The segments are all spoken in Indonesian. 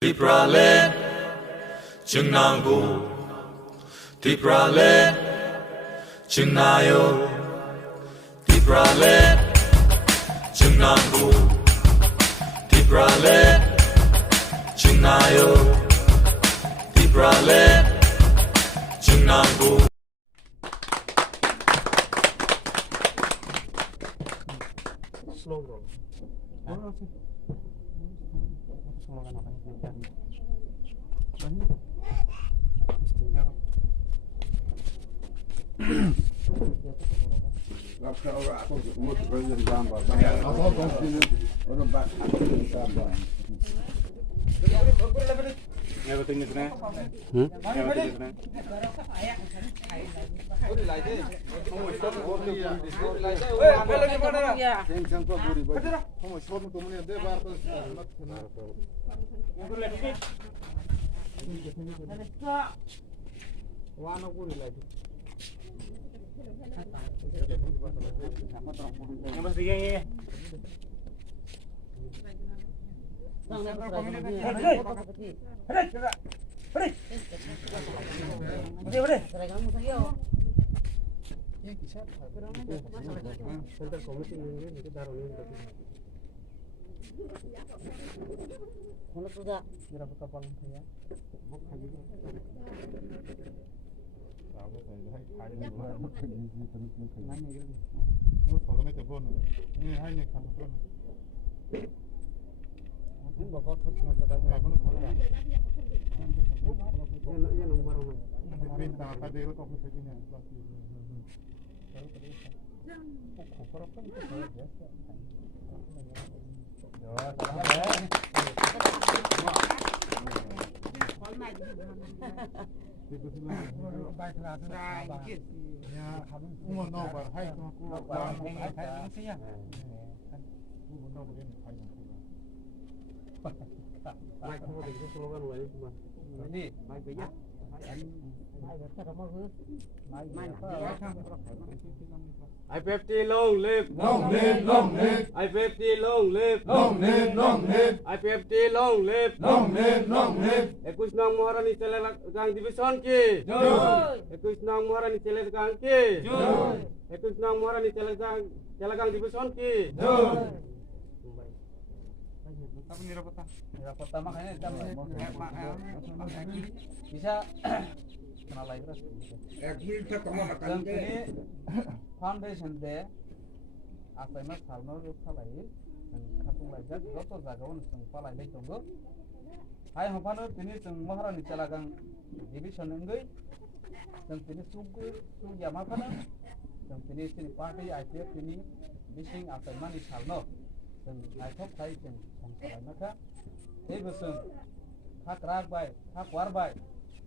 Tipralen, Chenango, Tipralen, Chenayo, Tipralen, Chenango, Tipralen, Chenayo, Tipralen, Chenango. Slow roll. I-50 long live, Long live, long live, I-50 long live, long live, long live, I-50 long live. long live, long live. 21 nang Maharani Celegang Division ki. Joy. 21 nang Maharani Celegang ki. Joy. 21 nang Maharani Celegang Division ki. Joy. Nirapotta makanya bisa kenal lagi terus. Dan ini foundation deh apa yang salno salai dan katung lagi joto jagawan sing palai lagi tunggu. Hai hopano ini sing Maharani Celegang division enggui dan ini sugu yama pana dan ini sini party IPF ini bising apa yang mani salno dan IPF kai sing salai maka 이것은 각 락바이, 각 와르바이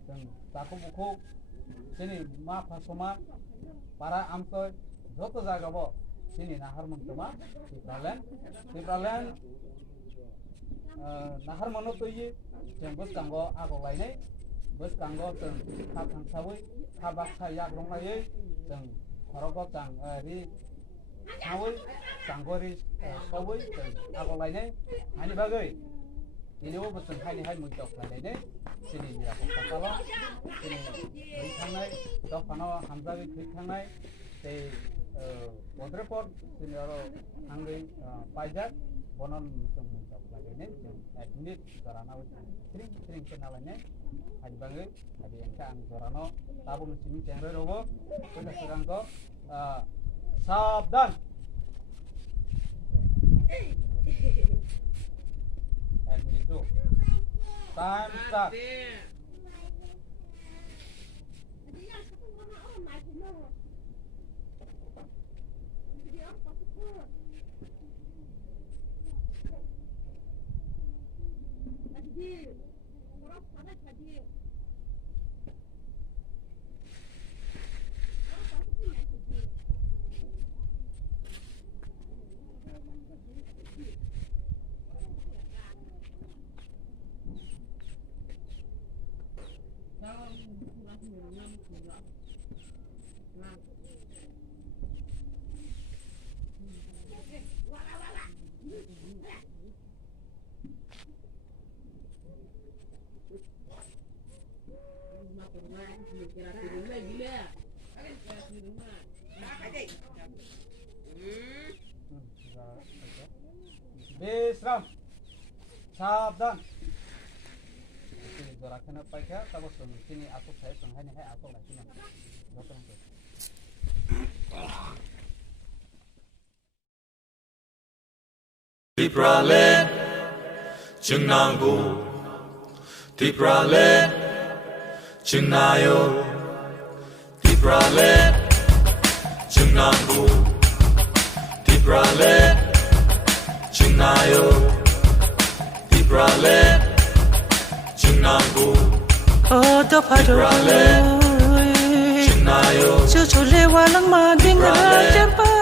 등 자꾸부쿠 sini ma pasoma para amtoy joto jaga bo sini nahar mantuma tipralen nahar mano to yi jeng bus kanggo ago lainai bus kanggo teng khap thang sabui khabak sa yak rong lai teng khorogo tang ri sabui sanggori sabui teng ago lainai hani bagai ini वो Bachchan high high मुझे अपना लेने सिनी मेरा को पकालो सिनी खरी खानाय तो खाना हमजा भी खरी खानाय ते वद्रपॉट सिनी और हांगे पाइजा बनन मुझे मुझे अपना लेने एडमिट कराना वो स्ट्रिंग के नालने हाई बागे हाई इनका अंग करानो ताबो मुझे चेंगे रोबो तो नसेरांग को सावधान and we do. Time start. বিশ্রাম সাবধান জরা খানা পাইখা তারপর তিনি আসল সাহেব সংহাই নেহাই আসল লাইছিলাম যতন 디프랄렌 증난구 디프랄렌 증나요 디프랄렌 증난구 디프랄렌 증나요 디프랄렌 증난구 디프랄렌 증나요 Cho cho le wa lang ma ding ra jem pa